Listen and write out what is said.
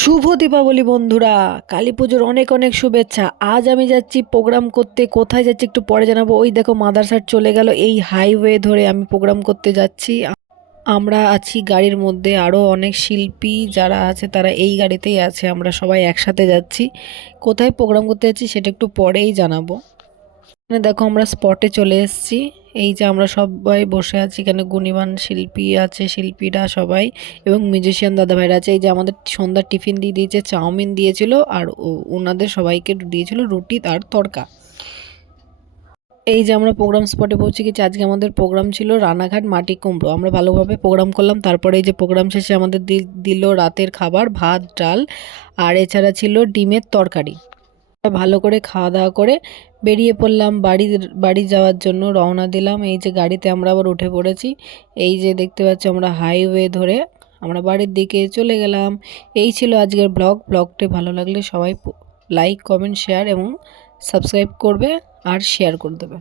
শুভ দীপাবলি বন্ধুরা। কালী পুজোর অনেক অনেক শুভেচ্ছা। আজ আমি যাচ্ছি প্রোগ্রাম করতে। কোথায় যাচ্ছি একটু পরে জানাবো। ওই দেখো মাদারসাট চলে গেল। এই হাইওয়ে ধরে আমি প্রোগ্রাম করতে যাচ্ছি। আমরা আছি গাড়ির মধ্যে, আরও অনেক শিল্পী যারা আছে তারা এই গাড়িতেই আছে। আমরা সবাই একসাথে যাচ্ছি। কোথায় প্রোগ্রাম করতে যাচ্ছি সেটা একটু পরেই জানাবো। এখানে দেখো আমরা স্পটে চলে এসেছি। এই যে আমরা সবাই বসে আছি, এখানে গুণীমান শিল্পী আছে, শিল্পীরা সবাই এবং মিউজিশিয়ান দাদাভাইরা আছে। এই যে আমাদের সন্ধ্যার টিফিন দিয়ে দিয়েছে, চাউমিন দিয়েছিল আর ওনাদের সবাইকে দিয়েছিল রুটি আর তড়কা। এই যে আমরা প্রোগ্রাম স্পটে পৌঁছে গেছি। আজকে আমাদের প্রোগ্রাম ছিল রানাঘাট মাটি কুমড়ো। আমরা ভালোভাবে প্রোগ্রাম করলাম। তারপরে এই যে প্রোগ্রাম শেষে আমাদের দিল রাতের খাবার, ভাত ডাল আর এছাড়া ছিল ডিমের তরকারি। ভালো করে খাওয়া দাওয়া করে বেরিয়ে পড়লাম বাড়ি যাওয়ার জন্য, রওনা দিলাম। এই যে গাড়িতে আমরা আবার উঠে পড়েছি। এই যে দেখতে পাচ্ছি আমরা হাইওয়ে ধরে আমরা বাড়ির দিকে চলে গেলাম। এই ছিল আজকের ব্লগটি ভালো লাগলে সবাই লাইক কমেন্ট শেয়ার এবং সাবস্ক্রাইব করবে আর শেয়ার করে দেবে।